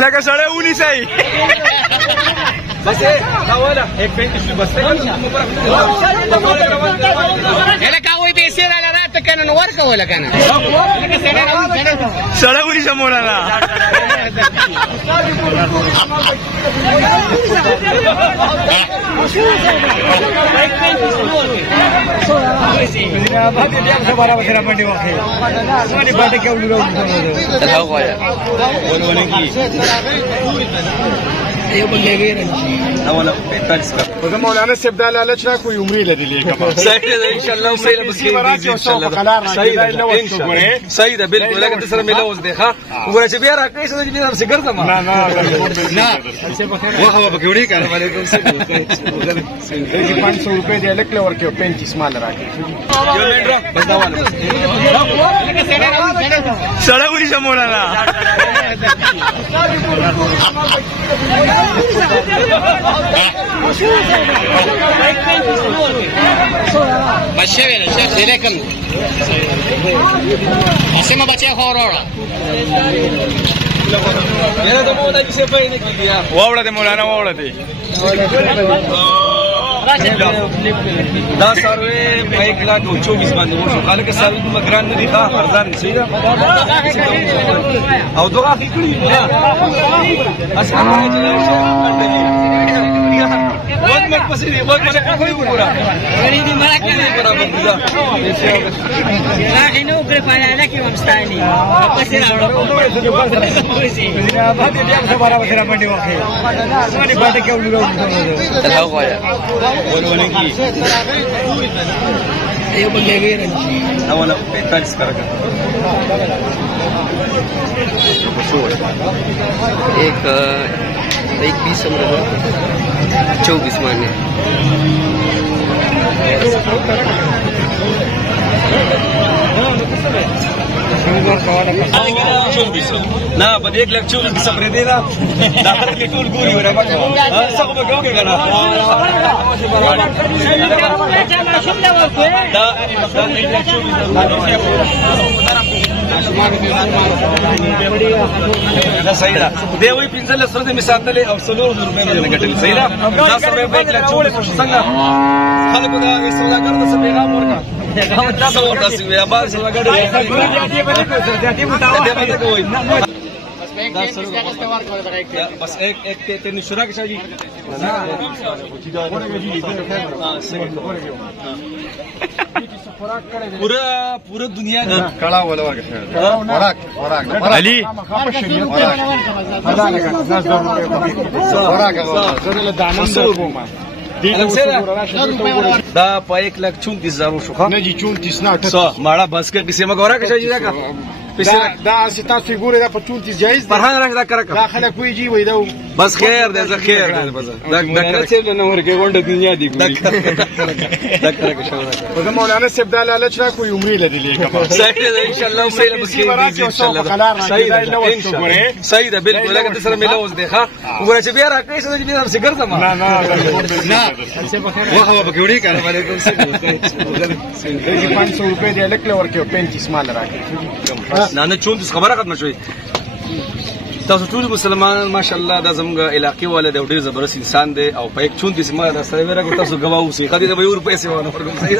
لکه سړی ونیسئ بس دا ولا 1.25 بس لکه هغوی پیسې راله راته که نه نو ورکوله که نه سړی ونیسه مولانا مولانا صاحب دا لالچ را کوئی عمرې لري لیکه صحیح ده ان شاء الله عمرې له بسکې ان شاء الله صحیح ده بالکل لکه د سره ملاوز دی ښه وګوره چې بیا راکړې څه دې نه ګرځم نه نه وخه به کېوړي کنه وعلیکم السلام 500 روپے دی لکه ورکه 35 مال راکې یو منټ بس دا والا سړی ونیسه مولانا بس شوی ده شیخ ډېری کم دی اسمه بچی خو وروړه یاره د مولوي صاحب یې نه کېږي یار واوړه دې مولانا واوړه دې دا سروې په 1,24,000 باندې وشو خلک سروې دومره ګران نه دي ښه ارزان دي صحیح ده او دغه اخې کړي دي اصلا وګمټ پسې دی وګمټ کوي وګوره غړي دې مرکه نه برابر دي دا راځي نو پر پاله کې ومستاني پسې راوړو باندې بیا خبره وکړه باندې وکړه باندې باندې کې ولورو دا وایا ولونه کی یو بلې ویرن دا ولا 45 کرا एक 20 24 माने نه په 1,24,000 پرې دی دا خلک ټول ګوري ورا پکو څه به کوي کنه دا صحیح ده دی وی 15 سره د مثالتلې او 100 روپے نه ګټلې صحیح ده دا سره به 1,24,000 څنګه خلکو دا سوداګر د پیغام ورکړه دا څه ورته سی یا باز سوداګر بس ایک تین شورا کے جی پورا دنیا کڑا ولا وراك علي دا په 1,34,000 شو ښه نه جی 34 نه ماړه بس کې کیسه مګورا کې جی دا دا ستا فیګور دا په 34 جایز فرهان راځه دا کرک دا خلک وی جی وای دا بس خیر دې زه خیر دې بس دا کرک څه نه ورګه غونډه دنیا دی ګوري دا کرک شو دا مولانا صاحب دا لالچ را کوئی عمرې لري لیکه صحیح ده ان شاء الله عمرې له بسکې ان شاء الله صحیح ده بالکل لکه د سره ملاوز دی ښه وګوره چې بیا راکړې څه دې نه ګرځم نه وخه به کېوړي کنه وعلیکم السلام 500 روپے دی لکه ورکه 35 مال راکې نه نه 34 خبره ختم شوې تاسو ټول مسلمانان ماشاءالله دا زموږ علاقې والے د ډېر زبردست انسان دی او په 134 ما دا سره ورګه تاسو غواو سي خدای دې به یو روپې سیوانه ورګم صحیح